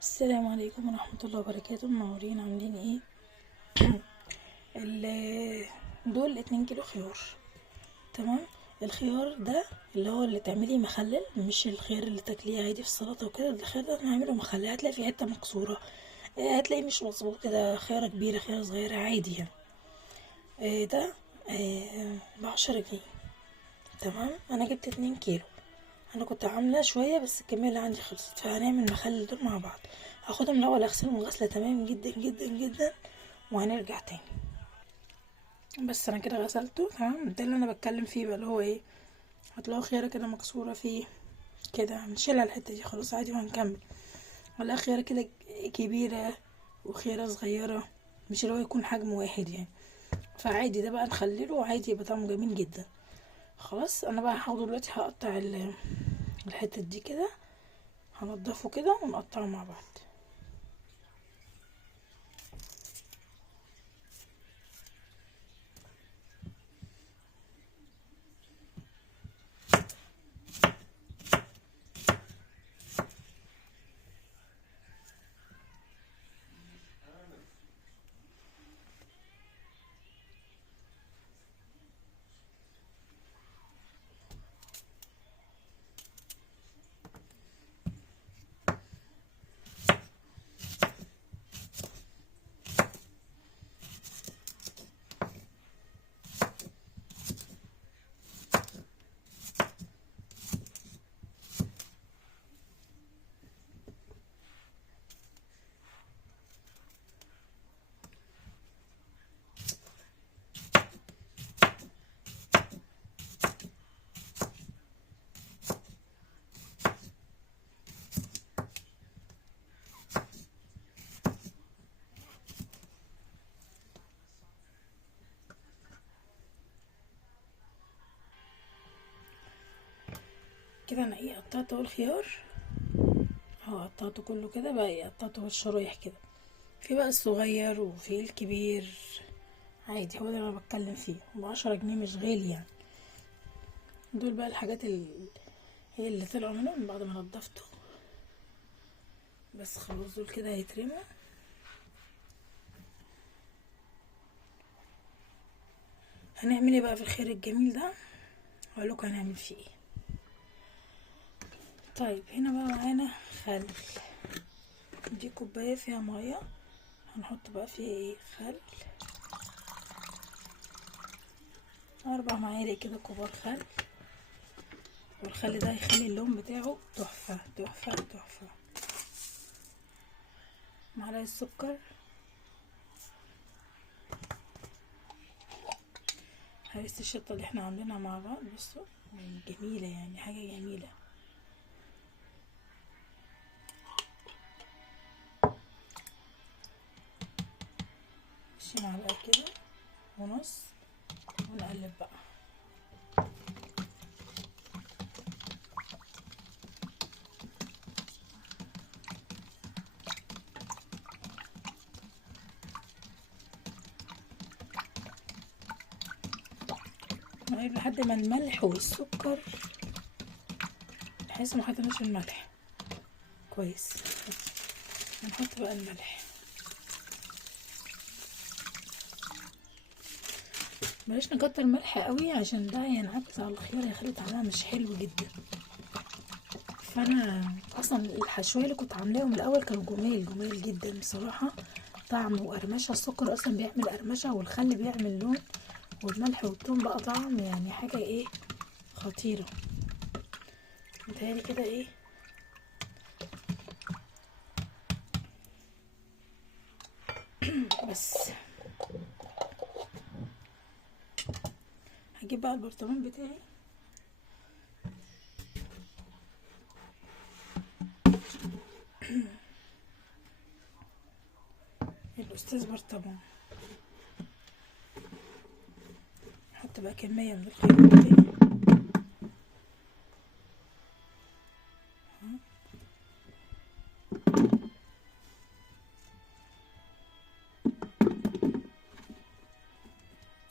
السلام عليكم ورحمة الله وبركاته. منورين، عاملين ايه؟ دول 2 كيلو خيار. تمام. الخيار ده اللي هو اللي تعمليه مخلل، مش الخيار اللي تاكليه عادي في السلطة وكده. الخيار ده هنعمله مخلل، هتلاقي فيه حتة مكسورة، هتلاقي مش مظبوط كده، خيارة كبيرة خيارة صغيرة عادي يعني. ده ب10 جنيه. تمام. انا جبت 2 كيلو. انا كنت عامله شويه بس الكميه اللي عندي خلصت، فهنعمل مخلل دول مع بعض. هاخدهم الاول اغسلهم غسله تمام جدا جدا جدا، وهنرجع تاني. بس انا كده غسلته تمام. ده اللي انا بتكلم فيه بقى، اللي هو ايه، هتلاقوا خياره كده مكسوره فيه كده، هنشيلها الحته دي خلاص عادي وهنكمل. ولا خياره كده كبيره وخياره صغيره، مش اللي هو يكون حجم واحد يعني. فعادي ده بقى نخلله عادي، يبقى طعمه جميل جدا. خلاص انا بقى هاخده دلوقتي، هقطع الحتة دي كده، هنضفه كده ونقطعه مع بعض. كده انا ايه، قطعت اهو الخيار اهو، قطعته كله كده بقى، ايه قطعته بالشرايح كده. في بقى الصغير وفي الكبير عادي، هو ده اللي انا بتكلم فيه. ب10 جنيه مش غالي يعني. دول بقى الحاجات هي اللي طلعوا منهم بعد ما نضفته. بس خلاص دول كده هيترموا. هنعمل ايه بقى في الخير الجميل ده؟ هقولكوا هنعمل فيه ايه. طيب هنا بقى معانا خل. دي كوباية فيها مية، هنحط بقى فيها ايه، خل. 4 معالق كده كبار خل. والخل ده هيخلي اللون بتاعه تحفة تحفة تحفة. معلقة سكر. هرسة الشطة اللي احنا عاملينها مع بعض، بصوا جميلة يعني، حاجة جميلة. معلقة كده ونص، ونقلب بقى. نقلب لحد ما الملح والسكر، بحيث ما حطيناش الملح كويس. هنحط بقى الملح. بلاش نكتر ملح قوي عشان ده ينعكس على الخيار، هيخلي طعمها مش حلو جدا. فانا اصلا الحشويه اللي كنت عاملاهم الاول كانوا جمال جمال جدا بصراحه، طعم وقرمشه. السكر اصلا بيعمل قرمشه، والخل بيعمل لون، والملح والثوم بقى طعم، يعني حاجه ايه، خطيره. متهيألي كده ايه. بس هجيب بقى البرطمان بتاعي. الاستاذ برطمان. احط بقى كميه من الخيار بتاعي.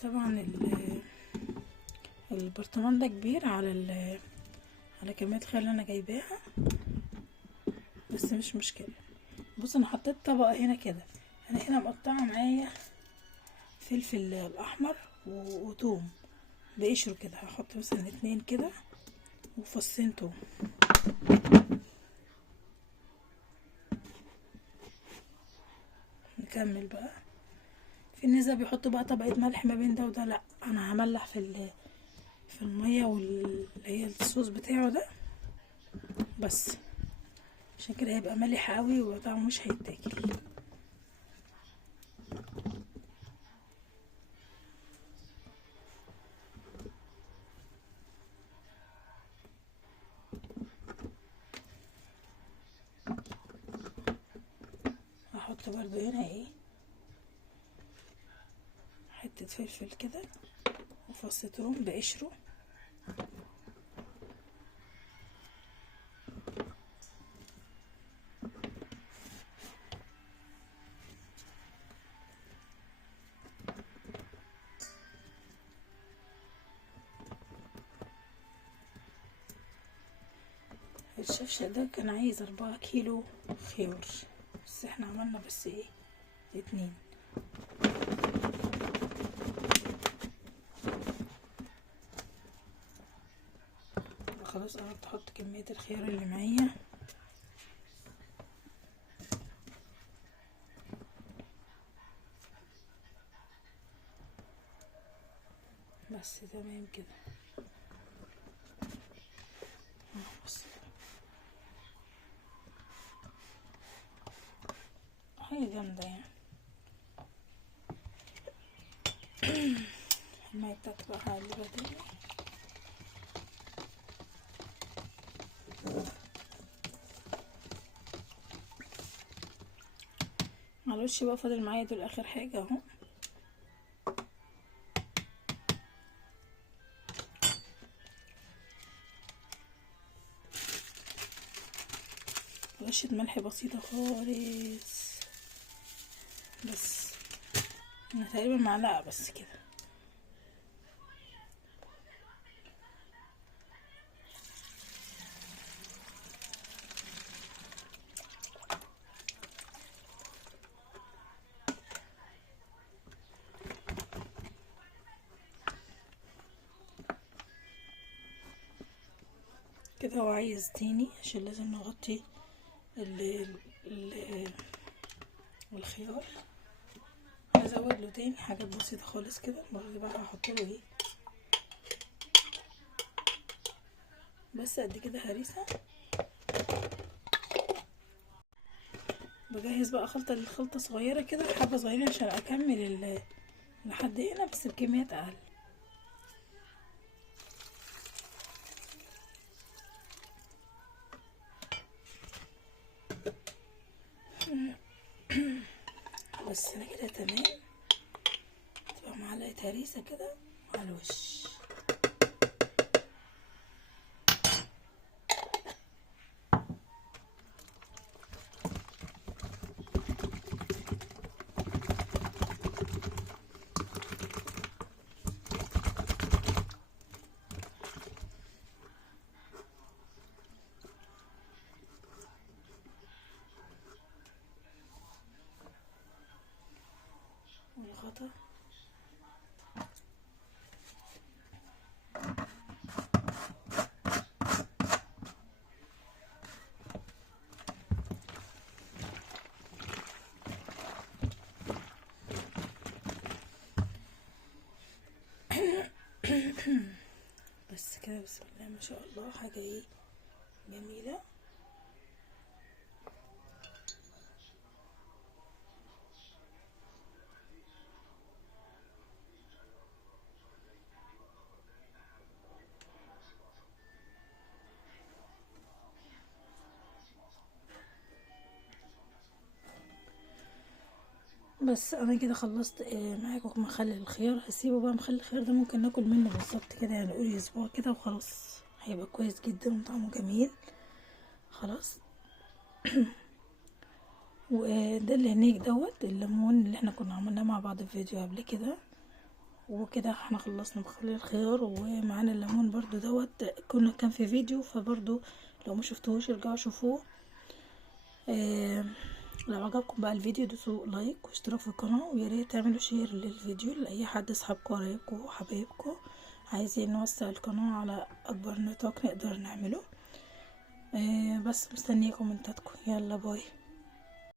طبعا البرطمان ده كبير على كمية الخيار اللي انا جايباها، بس مش مشكلة. بص انا حطيت طبقة هنا كده، انا هنا مقطعة معايا فلفل الاحمر وتوم بقشره كده، هحط مثلا 2 كده وفصين توم. نكمل بقى. في الناس بيحطوا بقى طبقة ملح ما بين ده وده، لا انا هملح في المية واللي هي الصوص بتاعه ده بس، عشان كده هيبقى مالح قوي وطعمه مش هيتاكل. هحط برضو هنا ايه حتة فلفل كده وفص توم بقشره. الشفشق ده كان عايز 4 كيلو خيار، بس احنا عملنا بس ايه 2. خلاص قربت احط كمية الخيار اللي معايا. بس تمام كده. بس حاجة جامدة يعني. المية بتاعتي بقى هقلبها تاني. معلش بقى فاضل معايا دول اخر حاجة اهو. رشة ملح بسيطة خالص بس، انا تقريبا معلقة بس كده. كده هو عايز تاني عشان لازم نغطي ال الخيار. هزود له تاني حاجات بسيطة خالص كده. المرة دي بقى هحط له ايه بس قد كده هريسة. بجهز بقى خلطة صغيرة كده، حبة صغيرة عشان اكمل لحد هنا بس بكميات اقل. بس انا كده تمام. تبقى معلقة هريسة كده على الوش. والغطا بس كده. بسم الله ما شاء الله، حاجة ايه جميلة. بس انا كده خلصت معاكم مخلل الخيار. هسيبه بقى مخلل الخيار ده ممكن ناكل منه بالظبط كده يعني، قولي اسبوع كده وخلاص، هيبقى كويس جدا وطعمه جميل. خلاص. وده اللي هناك دوت الليمون اللي احنا كنا عملناه مع بعض في فيديو قبل كده. وكده احنا خلصنا مخلل الخيار، ومعانا الليمون برضو دوت كان في فيديو، فبرضو لو ما شفتوهوش ارجعوا شوفوه. لو عجبكم بقى الفيديو دوسوا لايك واشتراك في القناة، ويا ريت تعملوا شير للفيديو لاي حد، اصحابكم وقرايبكم وحبايبكم. عايزين نوسع القناة على اكبر نطاق نقدر نعمله. بس مستنيه كومنتاتكم. يلا باي.